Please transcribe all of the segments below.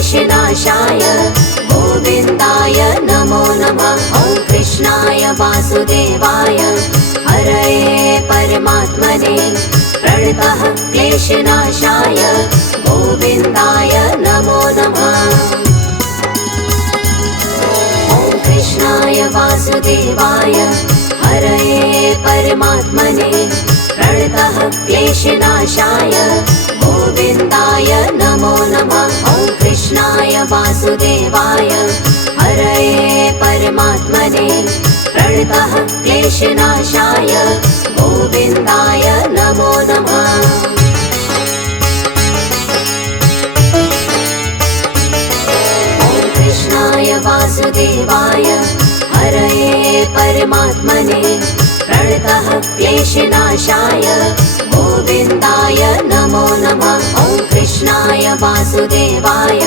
क्लेशनाशाय गोविन्दाय नमो नमः। ॐ कृष्णाय वासुदेवाय हरये परमात्मने प्रणतः क्लेशनाशाय गोविन्दाय नमो नमः। ॐ कृष्णाय वासुदेवाय हरये परमात्मने प्रणतः क्लेशनाशाय गोविन्दाय नमो नमः। ॐ कृष्णाय वासुदेवाय हरये परमात्मने प्रणतः क्लेशनाशाय गोविन्दाय नमो नमः। ॐ कृष्णाय वासुदेवाय हरये परमात्मने प्रणतः क्लेशनाशाय गोविन्दाय नमो नमः। ॐ कृष्णाय वासुदेवाय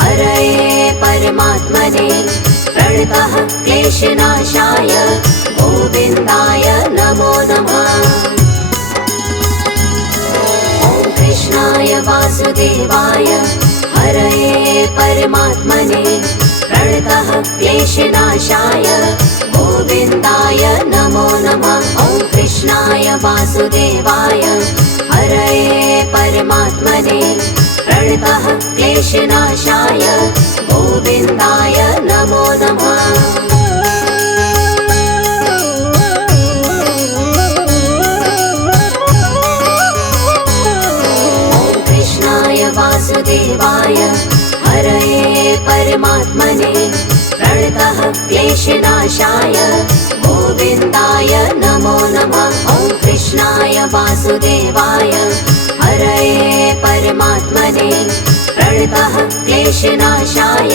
हरये परमात्मने प्रणतः क्लेशनाशाय गोविन्दाय नमो नमः। ॐ कृष्णाय वासुदेवाय हरये परमात्मने प्रणतः क्लेशनाशाय गोविन्दाय नमो नमः। ॐ कृष्णाय वासुदेवाय हरये परमात्मने प्रणतः क्लेशनाशाय गोविन्दाय नमो नमः। ॐ कृष्णाय वासुदेवाय हरये परमात्मने प्रणतः क्लेशनाशाय गोविन्दाय नमो नमः। ॐ कृष्णाय वासुदेवाय हरये परमात्मने प्रणतः क्लेशनाशाय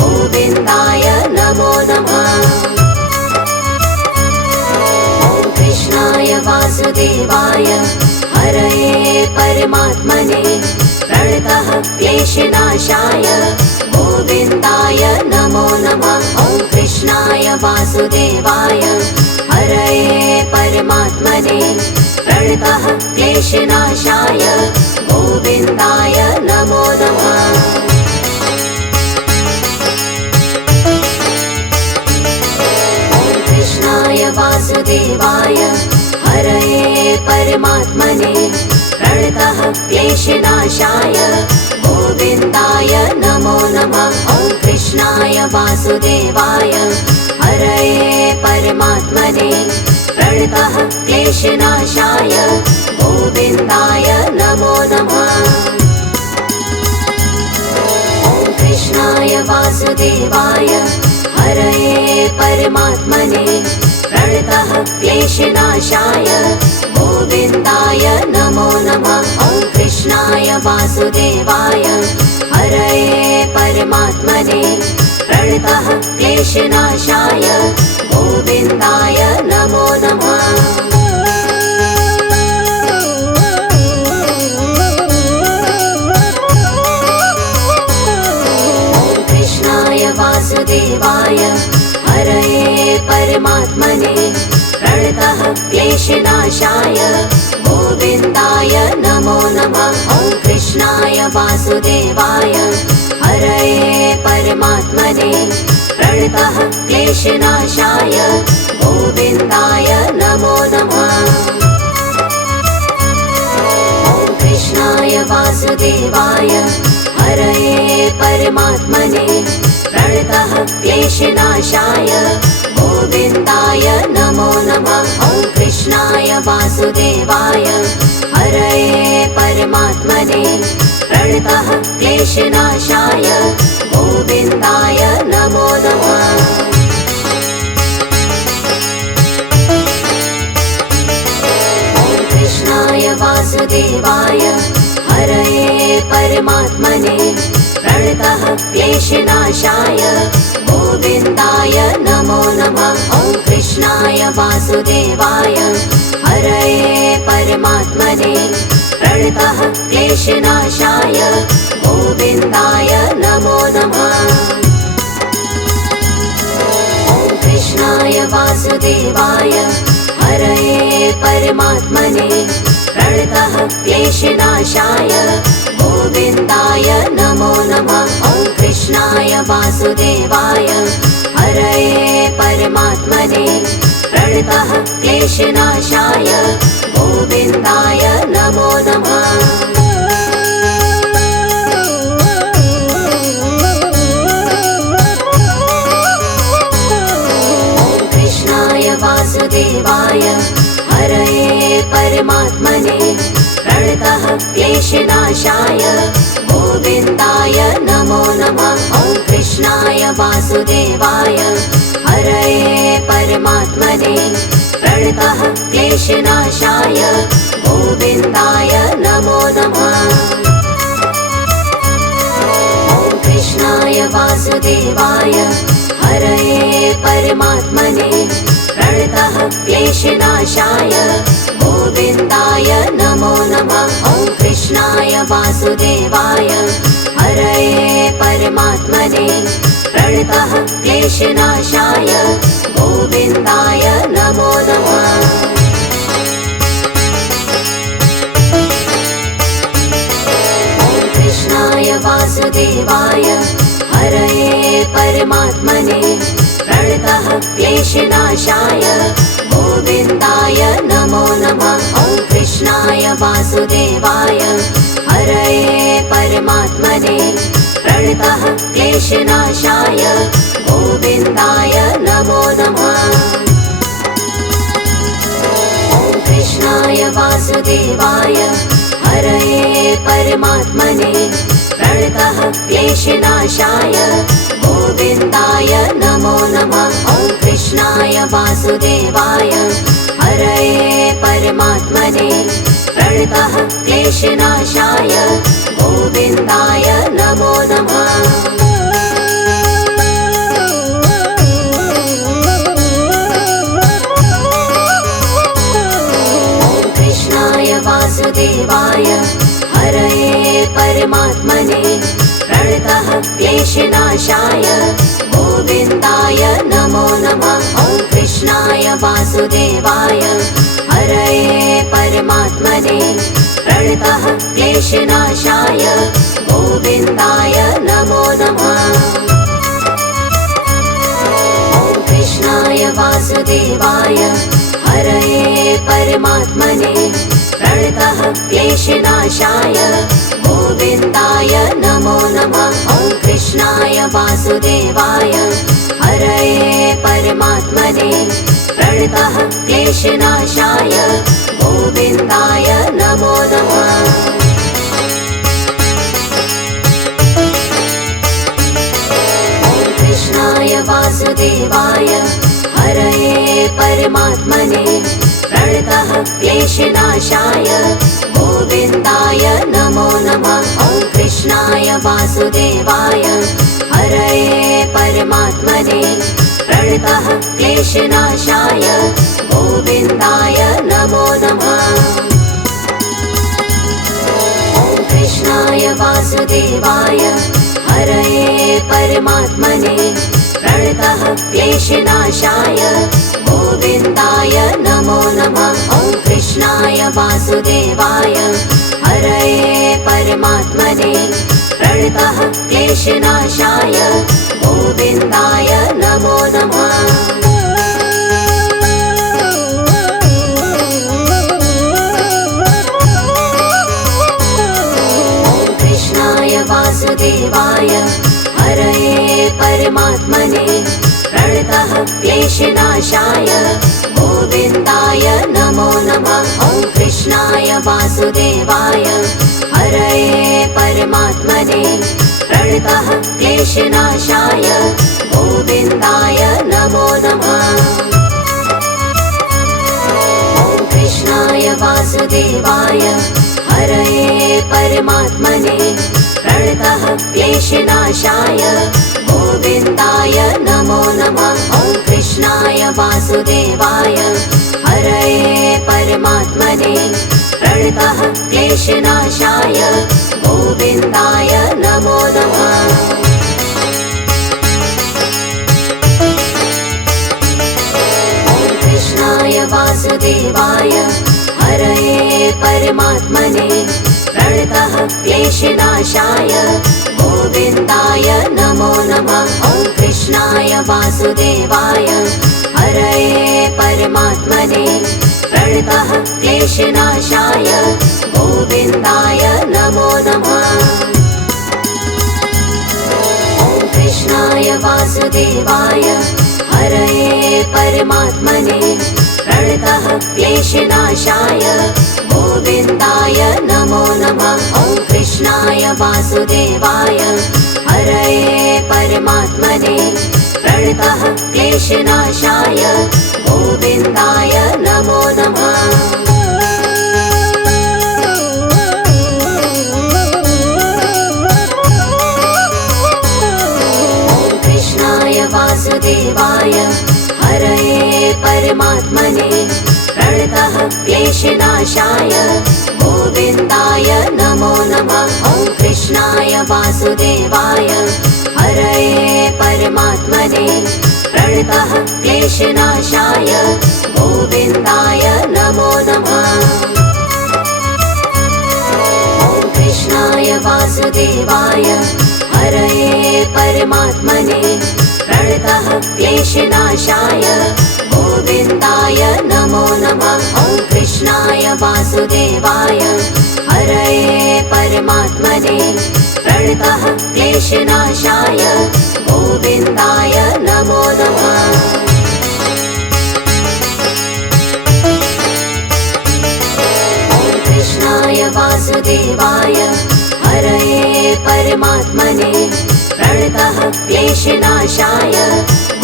गोविन्दाय नमो नमः। ॐ कृष्णाय वासुदेवाय हरये परमात्मने प्रणतः क्लेशनाशाय गोविन्दाय नमो नमः। ॐ कृष्णाय वासुदेवाय हरये परमात्मने प्रणतः क्लेशनाशाय गोविन्दाय नमो नमः। ॐ कृष्णाय वासुदेवाय हरये परमात्मने प्रणतः क्लेशनाशाय गोविन्दाय नमो नमः। ॐ कृष्णाय वासुदेवाय हरये परमात्मने प्रणतः क्लेशनाशाय गोविन्दाय नमो नमः। ॐ कृष्णाय वासुदेवाय हरये परमात्मने प्रणतः क्लेशनाशाय गोविन्दाय नमो नमः। ॐ कृष्णाय वासुदेवाय हरये परमात्मने प्रणतः क्लेशनाशाय गोविन्दाय नमो नमः। ॐ कृष्णाय वासुदेवाय हरये परमात्मने प्रणतः क्लेशनाशाय गोविन्दाय नमो नमः। ॐ कृष्णाय वासुदेवाय हरये परमात्मने प्रणतः क्लेशनाशाय गोविन्दाय नमो नमः। ॐ कृष्णाय वासुदेवाय हरये परमात्मने प्रणतः क्लेशनाशाय गोविन्दाय नमो नमः। ॐ कृष्णाय वासुदेवाय हरये परमात्मने प्रणतः क्लेशनाशाय गोविन्दाय नमो नमः। ॐ कृष्णाय वासुदेवाय हरये परमात्मने प्रणतः क्लेशनाशाय गोविन्दाय नमो नमः। ॐ कृष्णाय वासुदेवाय हरये परमात्मने प्रणतः क्लेशनाशाय गोविन्दाय नमो नमः। ॐ कृष्णाय वासुदेवाय हरये परमात्मने प्रणतः क्लेशनाशाय गोविन्दाय नमो नमः। वासुदेवाय हरये परमात्मने प्रणतः क्लेशनाशाय गोविन्दाय नमो नमः। वासुदेवाय हरये परमात्मने प्रणतः क्लेशनाशाय गोविन्दाय नमो नमः। ॐ कृष्णाय वासुदेवाय हरये परमात्मने प्रणतः क्लेशनाशाय गोविन्दाय नमो नमः। ॐ कृष्णाय वासुदेवाय हरये परमात्मने प्रणतः क्लेशनाशाय गोविन्दाय नमो नमः। ॐ कृष्णाय वासुदेवाय हरये परमात्मने प्रणतः क्लेशनाशाय गोविन्दाय नमो नमः। ॐ कृष्णाय वासुदेवाय हरये परमात्मने प्रणतः क्लेशनाशाय गोविन्दाय नमो नमः। ॐ कृष्णाय वासुदेवाय हरये परमात्मने प्रणतः क्लेशनाशाय गोविन्दाय नमो नमः। ॐ कृष्णाय वासुदेवाय हरये परमात्मने प्रणतः क्लेशनाशाय गोविन्दाय नमो नमः। ॐ कृष्णाय वासुदेवाय हरये परमात्मने प्रणतः क्लेशनाशाय गोविन्दाय नमो नमः। ॐ कृष्णाय वासुदेवाय हरये परमात्मने प्रणतः क्लेशनाशाय गोविन्दाय नमो नमः। ॐ कृष्णाय वासुदेवाय हरये परमात्मने प्रणतः क्लेशनाशाय गोविन्दाय नमो नमः। ॐ कृष्णाय वासुदेवाय हरये परमात्मने प्रणतः क्लेशनाशाय गोविन्दाय नमो नमः। ॐ कृष्णाय वासुदेवाय हरये परमात्मने प्रणतः क्लेशनाशाय गोविन्दाय नमो नमः। ॐ कृष्णाय वासुदेवाय हरये परमात्मने प्रणतः क्लेशनाशाय गोविन्दाय नमो नमः। ॐ कृष्णाय वासुदेवाय हरये परमात्मने प्रणतः क्लेशनाशाय गोविन्दाय नमो नमः। ॐ कृष्णाय वासुदेवाय हरये परमात्मने प्रणतः क्लेशनाशाय गोविन्दाय नमो नमः। ॐ कृष्णाय वासुदेवाय हरये परमात्मने प्रणतः क्लेशनाशाय गोविन्दाय नमो नमः। ॐ कृष्णाय वासुदेवाय हरये परमात्मने प्रणतः क्लेशनाशाय गोविन्दाय नमो नमः। ॐ कृष्णाय वासुदेवाय हरये परमात्मने प्रणतः क्लेशनाशाय गोविन्दाय नमो नमः। ॐ कृष्णाय वासुदेवाय हरये परमात्मने प्रणतः क्लेशनाशाय गोविन्दाय नमो नमः। ॐ कृष्णाय वासुदेवाय हरये परमात्मने प्रणतः क्लेशनाशाय गोविन्दाय नमो नमः। ॐ कृष्णाय वासुदेवाय हरये परमात्मने प्रणतः क्लेशनाशाय गोविन्दाय नमो नमः। ॐ वासुदेवाय हरये परमात्मने प्रणतः क्लेशनाशाय गोविन्दाय नमो नमः। ॐ कृष्णाय वासुदेवाय हरये परमात्मने प्रणतः क्लेशनाशाय गोविन्दाय नमो नमः। ॐ कृष्णाय वासुदेवाय हरये परमात्मने प्रणतः क्लेशनाशाय गोविन्दाय नमो नमः। ॐ कृष्णाय वासुदेवाय हरये परमात्मने प्रणतः क्लेशनाशाय गोविन्दाय नमो नमः। ॐ कृष्णाय वासुदेवाय हरये परमात्मने प्रणतः क्लेशनाशाय गोविन्दाय नमो नमः। ॐ कृष्णाय वासुदेवाय हरये परमात्मने प्रणतः क्लेशनाशाय गोविन्दाय नमो नमः। ॐ कृष्णाय वासुदेवाय हरये परमात्मने प्रणतः क्लेशनाशाय गोविन्दाय नमो नमः। ॐ कृष्णाय वासुदेवाय हरये परमात्मने प्रणतः क्लेशनाशाय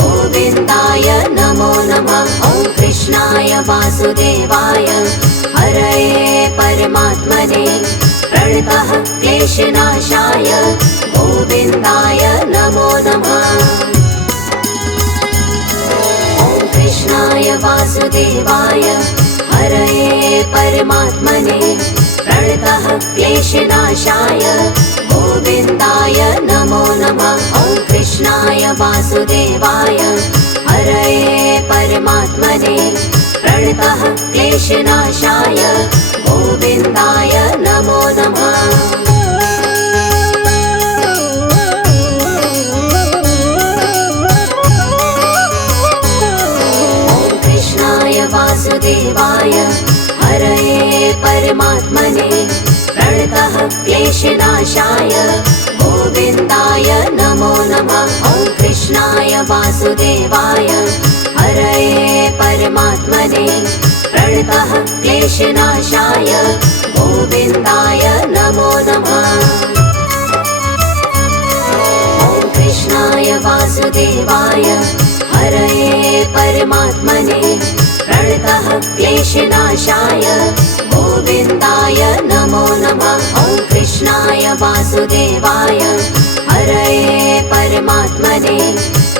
गोविन्दाय नमो नमः। ॐ कृष्णाय वासुदेवाय हरये परमात्मने प्रणतः क्लेशनाशाय गोविन्दाय नमो नमः। ॐ कृष्णाय वासुदेवाय हरये परमात्मने प्रणतः क्लेशनाशाय गोविन्दाय नमो नमः। ॐ कृष्णाय वासुदेवाय हरये परमात्मने प्रणतः क्लेशनाशाय गोविन्दाय नमो नमः। ॐ कृष्णाय वासुदेवाय हरये परमात्मने प्रणतः क्लेशनाशाय गोविन्दाय नमो नमः। ॐ कृष्णाय वासुदेवाय हरये परमात्मने प्रणतः क्लेशनाशाय गोविन्दाय नमो नमः। ॐ कृष्णाय वासुदेवाय हरये परमात्मने प्रणतः क्लेशनाशाय गोविन्दाय नमो नमः। ॐ कृष्णाय वासुदेवाय हरये परमात्मने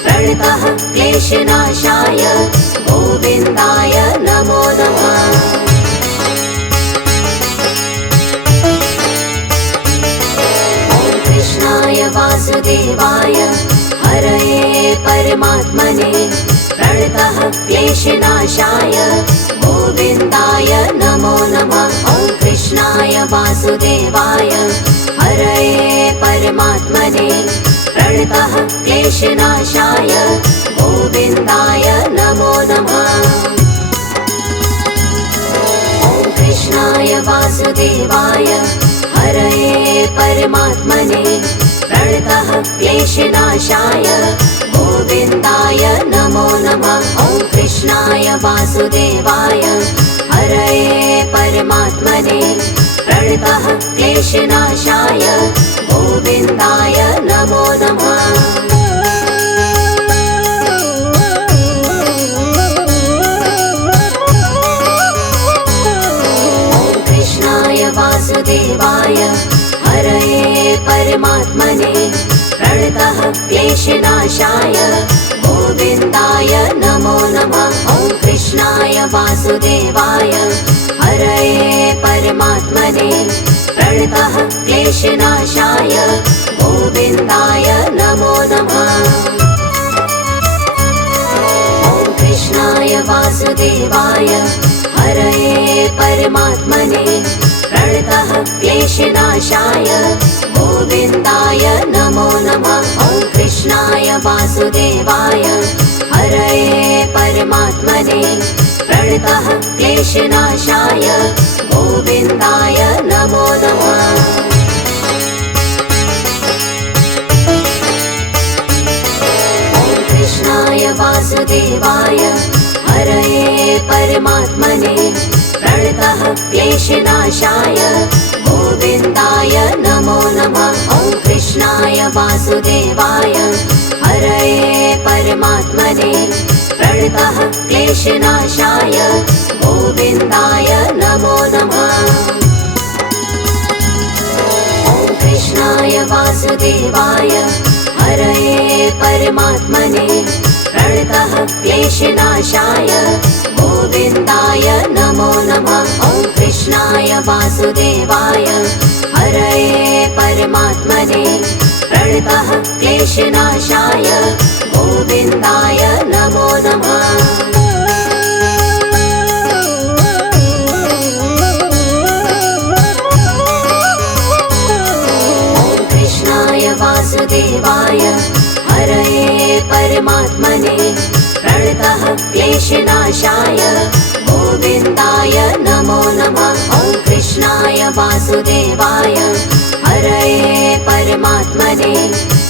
प्रणतः क्लेशनाशाय गोविन्दाय नमो नमः। ॐ कृष्णाय वासुदेवाय हरये परमात्मने प्रणतः क्लेशनाशाय गोविन्दाय नमो नमः। ॐ कृष्णाय वासुदेवाय हरये परमात्मने प्रणतः क्लेशनाशाय गोविन्दाय नमो नमः। ॐ कृष्णाय वासुदेवाय हरये परमात्मने प्रणतः क्लेशनाशाय गोविन्दाय नमो नमः। ॐ कृष्णाय वासुदेवाय हरये परमात्मने प्रणतः क्लेशनाशाय गोविन्दाय नमो नमः। ॐ कृष्णाय वासुदेवाय हरये परमात्मने प्रणतः क्लेशनाशाय गोविन्दाय नमो नमः। ॐ कृष्णाय वासुदेवाय हरये परमात्मने प्रणतः क्लेशनाशाय गोविन्दाय नमो नमः। ॐ कृष्णाय वासुदेवाय हरये परमात्मने प्रणतः क्लेशनाशाय गोविन्दाय नमो नमः। ॐ कृष्णाय वासुदेवाय वासुदेवाय हरये परमात्मने प्रणतः क्लेशनाशाय गोविन्दाय नमो नमः। कृष्णाय वासुदेवाय हरये परमात्मने प्रणतः क्लेशनाशाय गोविन्दाय नमो नमः। ॐ कृष्णाय वासुदेवाय हरये परमात्मने प्रणतः क्लेशनाशाय गोविन्दाय नमो नमः। ॐ कृष्णाय वासुदेवाय हरये परमात्मने प्रणतः क्लेशनाशाय गोविन्दाय नमो नमः। ॐ कृष्णाय वासुदेवाय हरये परमात्मने प्रणतः क्लेशनाशाय गोविन्दाय नमो नमः। वासुदेवाय हरये परमात्मने प्रणतः क्लेशनाशाय गोविन्दाय नमो नमः। ॐ कृष्णाय वासुदेवाय हरये परमात्मने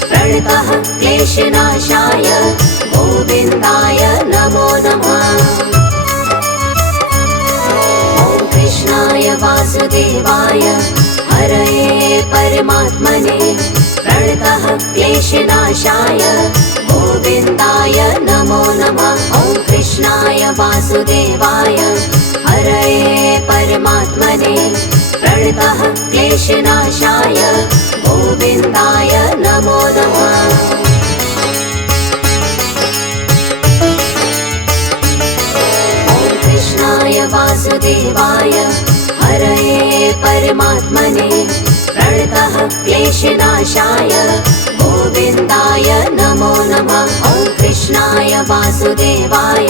प्रणतः क्लेशनाशाय गोविन्दाय नमो नमः। ॐ कृष्णाय वासुदेवाय हरये परमात्मने प्रणतः क्लेशनाशाय गोविन्दाय नमो नमः। ॐ कृष्णाय वासुदेवाय हरये परमात्मने प्रणतः क्लेशनाशाय गोविन्दाय नमो नमः। ॐ कृष्णाय वासुदेवाय हरये परमात्मने प्रणतः क्लेशनाशाय गोविन्दाय नमो नमः। ॐ कृष्णाय वासुदेवाय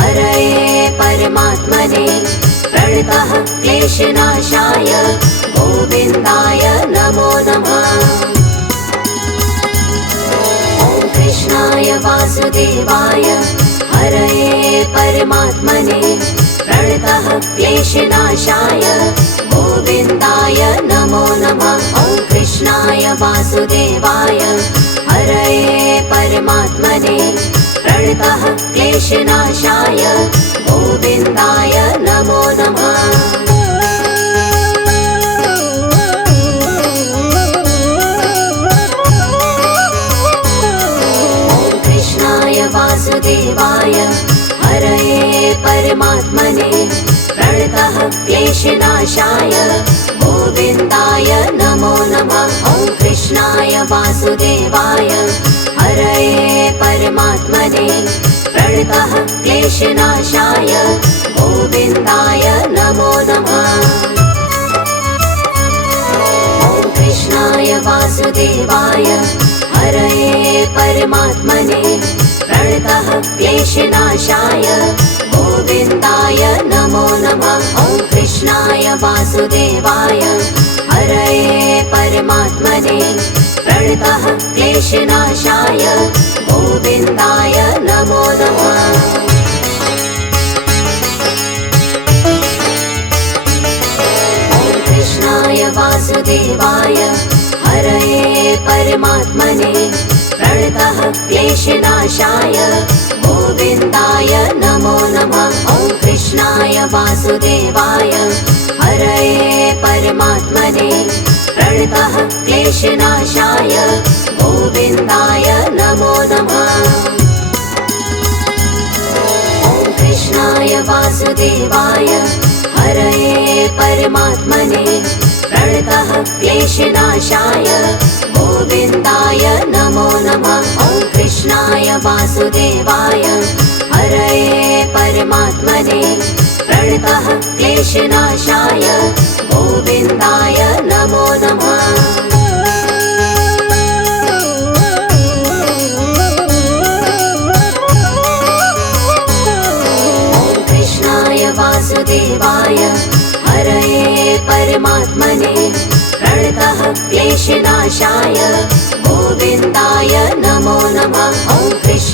हरये परमात्मने प्रणतः क्लेशनाशाय गोविन्दाय नमो नमः। ॐ कृष्णाय वासुदेवाय हरये परमात्मने प्रणतः क्लेशनाशाय गोविन्दाय नमो नमः। ॐ कृष्णाय वासुदेवाय हरये परमात्मने प्रणतः क्लेशनाशाय गोविन्दाय नमो नमः। ॐ कृष्णाय वासुदेवाय हरये परमात्मने प्रणतः क्लेशनाशाय गोविन्दाय नमो नमः। ॐ कृष्णाय वासुदेवाय हरये परमात्मने प्रणतः क्लेशनाशाय गोविन्दाय नमो नमः। ॐ कृष्णाय वासुदेवाय हरये परमात्मने प्रणतः क्लेशनाशाय गोविन्दाय नमो नमः। ॐ कृष्णाय वासुदेवाय हरये परमात्मने प्रणतः क्लेशनाशाय गोविन्दाय नमो नमः। ॐ कृष्णाय वासुदेवाय हरये परमात्मने प्रणतः क्लेशनाशाय गोविन्दाय नमो नमः। ॐ कृष्णाय वासुदेवाय हरये परमात्मने प्रणतः क्लेशनाशाय गोविन्दाय नमो नमः। ॐ कृष्णाय वासुदेवाय हरये परमात्मने प्रणतः क्लेशनाशाय गोविन्दाय नमो नमः। ॐ कृष्णाय वासुदेवाय हरये परमात्मने प्रणतः क्लेशनाशाय गोविन्दाय नमो नमः। ॐ कृष्णाय वासुदेवाय हरये परमात्मने प्रणतः क्लेशनाशाय गोविन्दाय नमो नमः।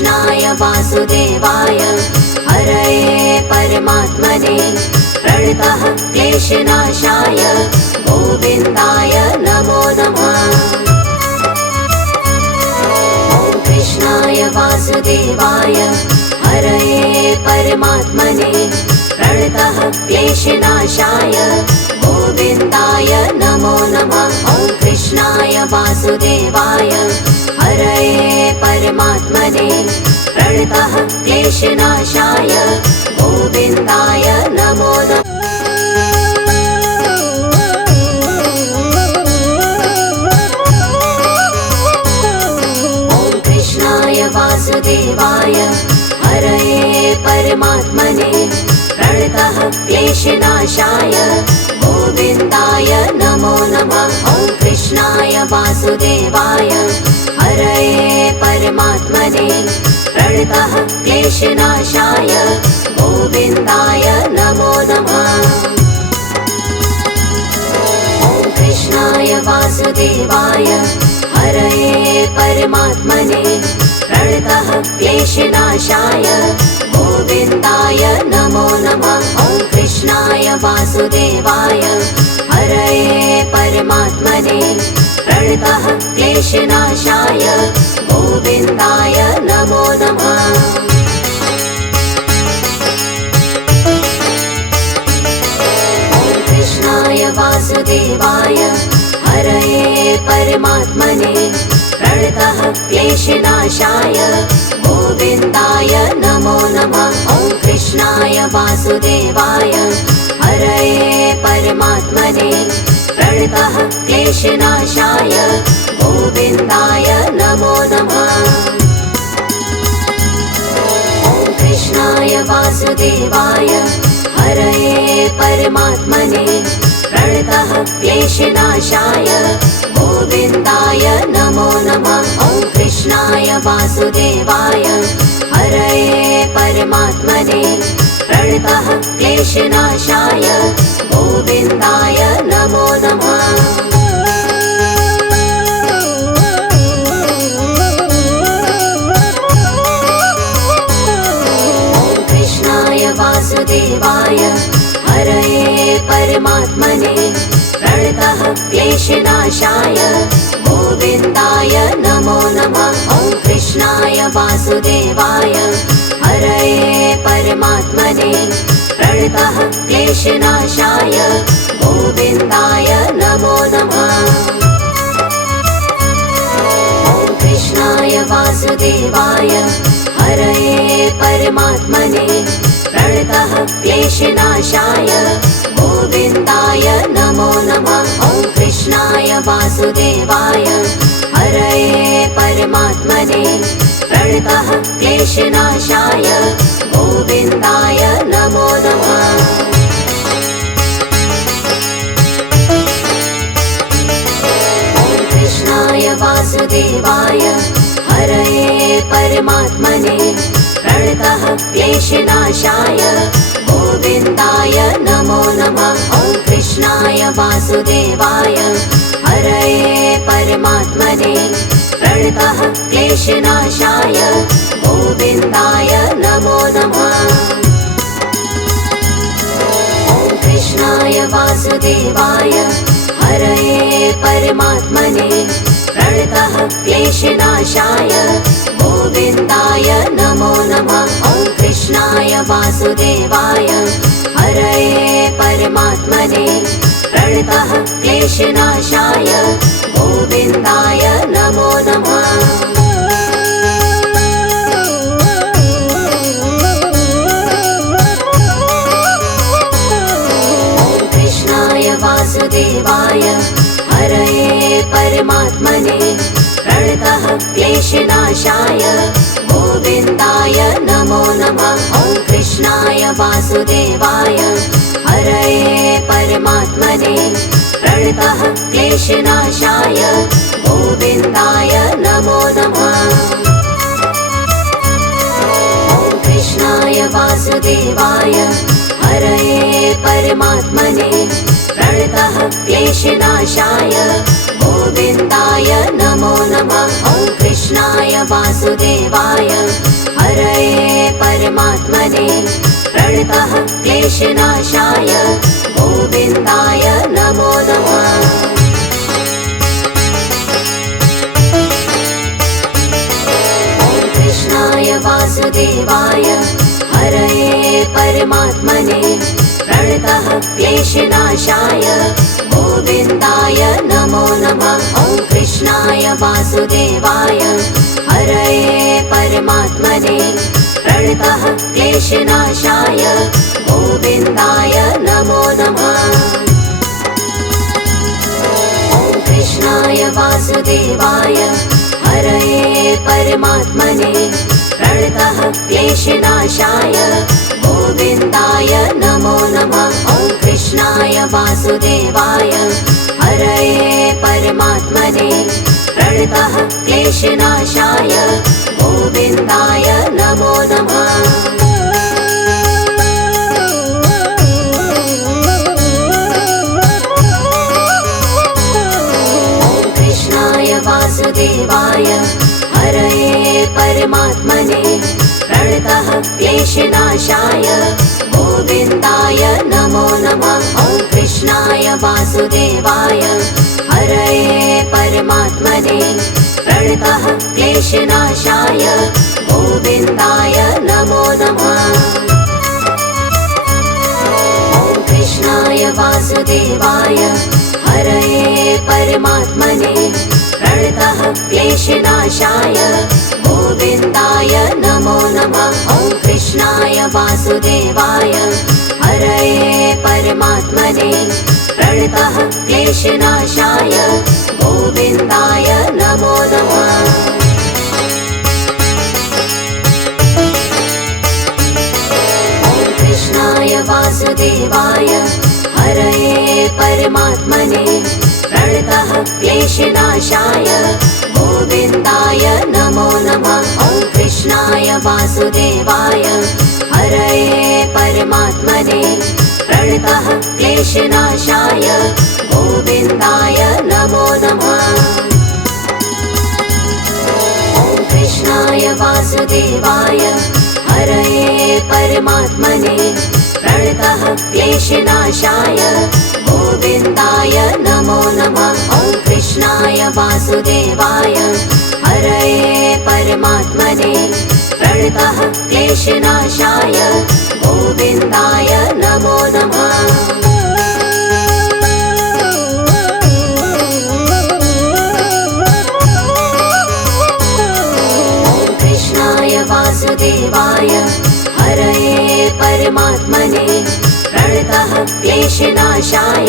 कृष्णाय वासुदेवाय हरये परमात्मने प्रणतः क्लेशनाशाय गोविन्दाय नमो नमः। ॐ कृष्णाय वासुदेवाय हरये परमात्मने प्रणतः क्लेशनाशाय गोविन्दाय नमो नमः। ॐ कृष्णाय वासुदेवाय हरये परमात्मने प्रणतः क्लेशनाशाय गोविन्दाय नमो नमः। ॐ कृष्णाय वासुदेवाय हरये परमात्मने प्रणतः क्लेशनाशाय गोविन्दाय नमो नमः। ॐ कृष्णाय वासुदेवाय हरये परमात्मने प्रणतः क्लेशनाशाय गोविन्दाय नमो नमः। ॐ कृष्णाय वासुदेवाय हरये परमात्मने प्रणतः क्लेशनाशाय गोविन्दाय नमो नमः। ॐ कृष्णाय वासुदेवाय हरये परमात्मने प्रणतः क्लेशनाशाय गोविन्दाय नमो नमः। ॐ कृष्णाय वासुदेवाय हरये परमात्मने प्रणतः क्लेशनाशाय गोविन्दाय नमो नमः। ॐ कृष्णाय वासुदेवाय हरये परमात्मने प्रणतः क्लेशनाशाय गोविन्दाय नमो नमः। ॐ कृष्णाय वासुदेवाय हरये परमात्मने प्रणतः क्लेशनाशाय गोविन्दाय नमो नमः। ॐ कृष्णाय वासुदेवाय हरये परमात्मने प्रणतः क्लेशनाशाय गोविन्दाय नमो नमः। ॐ कृष्णाय वासुदेवाय हरये परमात्मने प्रणतः क्लेशनाशाय गोविन्दाय नमो नमः। ॐ कृष्णाय वासुदेवाय हरये परमात्मने प्रणतः क्लेशनाशाय गोविन्दाय नमो नमः। ॐ कृष्णाय वासुदेवाय हरये परमात्मने प्रणतः क्लेशनाशाय गोविन्दाय नमो नमः। ॐ कृष्णाय वासुदेवाय हरये परमात्मने प्रणतः क्लेशनाशाय गोविन्दाय नमो नमः। ॐ कृष्णाय वासुदेवाय हरये परमात्मने प्रणतः क्लेशनाशाय गोविन्दाय नमो नमः। ॐ कृष्णाय वासुदेवाय हरये परमात्मने प्रणतः क्लेशनाशाय गोविन्दाय नमो नमः। ॐ कृष्णाय वासुदेवाय हरये परमात्मने प्रणतः क्लेशनाशाय गोविन्दाय नमो नमः। ॐ कृष्णाय वासुदेवाय हरये परमात्मने प्रणतः क्लेशनाशाय गोविन्दाय नमो नमः। ॐ कृष्णाय वासुदेवाय हरये परमात्मने प्रणतः क्लेशनाशाय गोविन्दाय नमो नमः। ॐ कृष्णाय वासुदेवाय हरये परमात्मने प्रणतः क्लेशनाशाय गोविन्दाय नमो नमः। ॐ कृष्णाय वासुदेवाय हरये परमात्मने प्रणतः क्लेशनाशाय गोविन्दाय नमो नमः। ॐ कृष्णाय वासुदेवाय प्रणतः क्लेशनाशाय गोविन्दाय नमो नमः। कृष्णाय वासुदेवाय हरये परमात्मने प्रणतः क्लेशनाशाय गोविन्दाय नमो नमः। ॐ कृष्णाय वासुदेवाय हरये परमात्मने प्रणतः क्लेशनाशाय गोविन्दाय नमो नमः। ॐ कृष्णाय वासुदेवाय हरये परमात्मने प्रणतः क्लेशनाशाय गोविन्दाय नमो नमः। ॐ कृष्णाय वासुदेवाय हरये परमात्मने प्रणतः क्लेशनाशाय गोविन्दाय नमो नमः। वासुदेवाय हरये परमात्मने प्रणतः क्लेशनाशाय गोविन्दाय नमो नमः। ॐ कृष्णाय वासुदेवाय हरये परमात्मने प्रणतः क्लेशनाशाय गोविन्दाय नमो नमः। ॐ कृष्णाय वासुदेवाय हरये परमात्मने प्रणतः क्लेशनाशाय गोविन्दाय नमो नमः। ॐ कृष्णाय वासुदेवाय हरये परमात्मने प्रणतः क्लेशनाशाय गोविन्दाय नमो नमः। ॐ कृष्णाय वासुदेवाय हरये परमात्मने प्रणतः क्लेशनाशाय गोविन्दाय नमो नमः। ॐ कृष्णाय वासुदेवाय हरये परमात्मने प्रणतः क्लेशनाशाय गोविन्दाय नमो नमः। ॐ कृष्णाय वासुदेवाय हरये परमात्मने प्रणतः क्लेशनाशाय गोविन्दाय नमो नमः। ॐ कृष्णाय वासुदेवाय हरये परमात्मने प्रणतः क्लेशनाशाय गोविन्दाय नमो नमः। ॐ कृष्णाय वासुदेवाय हरये परमात्मने प्रणतः क्लेशनाशाय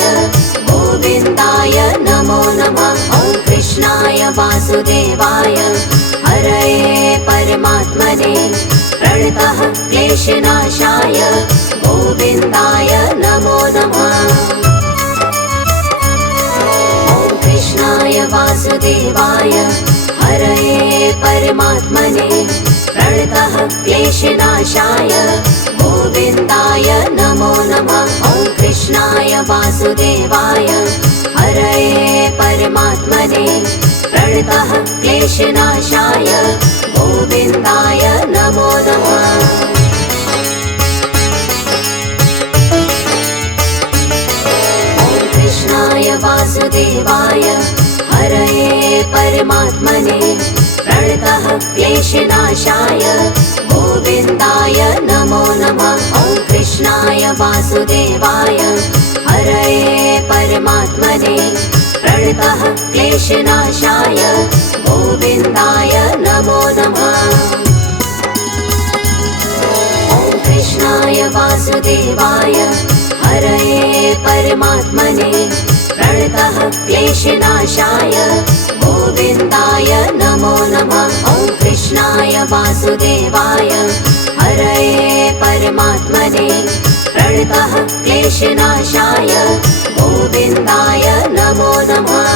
गोविन्दाय नमो नमः। ॐ कृष्णाय वासुदेवाय हरये परमात्मने प्रणतः क्लेशनाशाय गोविन्दाय नमो नमः। ॐ कृष्णाय वासुदेवाय हरये परमात्मने प्रणतः क्लेशनाशाय गोविन्दाय नमो नमः। ॐ कृष्णाय वासुदेवाय हरये परमात्मने प्रणतः क्लेशनाशाय गोविन्दाय नमो नमः। ॐ कृष्णाय वासुदेवाय हरये परमात्मने प्रणतः क्लेशनाशाय गोविन्दाय नमो नमः। ॐ कृष्णाय वासुदेवाय हरये परमात्मने प्रणतः क्लेशनाशाय गोविन्दाय नमो नमः। ॐ कृष्णाय वासुदेवाय हरये परमात्मने प्रणतः क्लेशनाशाय गोविन्दाय नमो नमः। ॐ कृष्णाय वासुदेवाय हरये परमात्मने प्रणतः क्लेशनाशाय गोविन्दाय नमो नमः।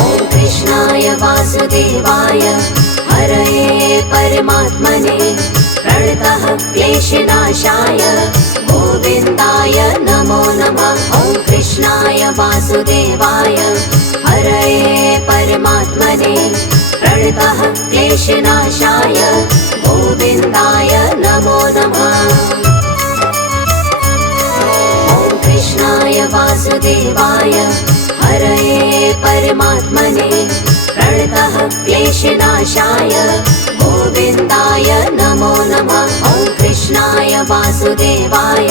ॐ कृष्णाय वासुदेवाय हरये परमात्मने प्रणतः क्लेशनाशाय गोविन्दाय नमो नमः। ॐ कृष्णाय वासुदेवाय हरये परमात्मने क्लेशनाशाय गोविन्दाय नमो नमः। ॐ कृष्णाय वासुदेवाय हरये परमात्मने प्रणतः क्लेशनाशाय गोविन्दाय नमो नमः। ॐ कृष्णाय वासुदेवाय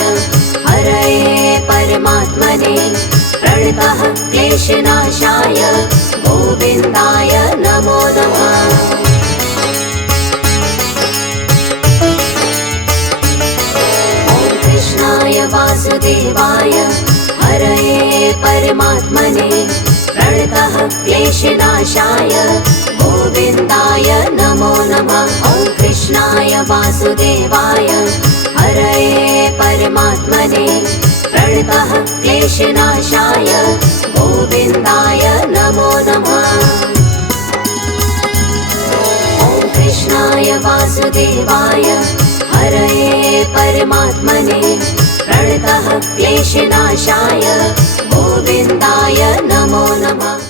हरये परमात्मने प्रणतः क्लेशनाशाय गोविन्दाय नमो नमः। ॐ कृष्णाय वासुदेवाय हरये परमात्मने प्रणतः क्लेशनाशाय गोविन्दाय नमो नमः। ॐ कृष्णाय वासुदेवाय हरये परमात्मने प्रणतः क्लेशनाशाय गोविन्दाय नमो नमः। ॐ कृष्णाय वासुदेवाय हरये परमात्मने प्रणतः क्लेशनाशाय गोविन्दाय नमो नमः।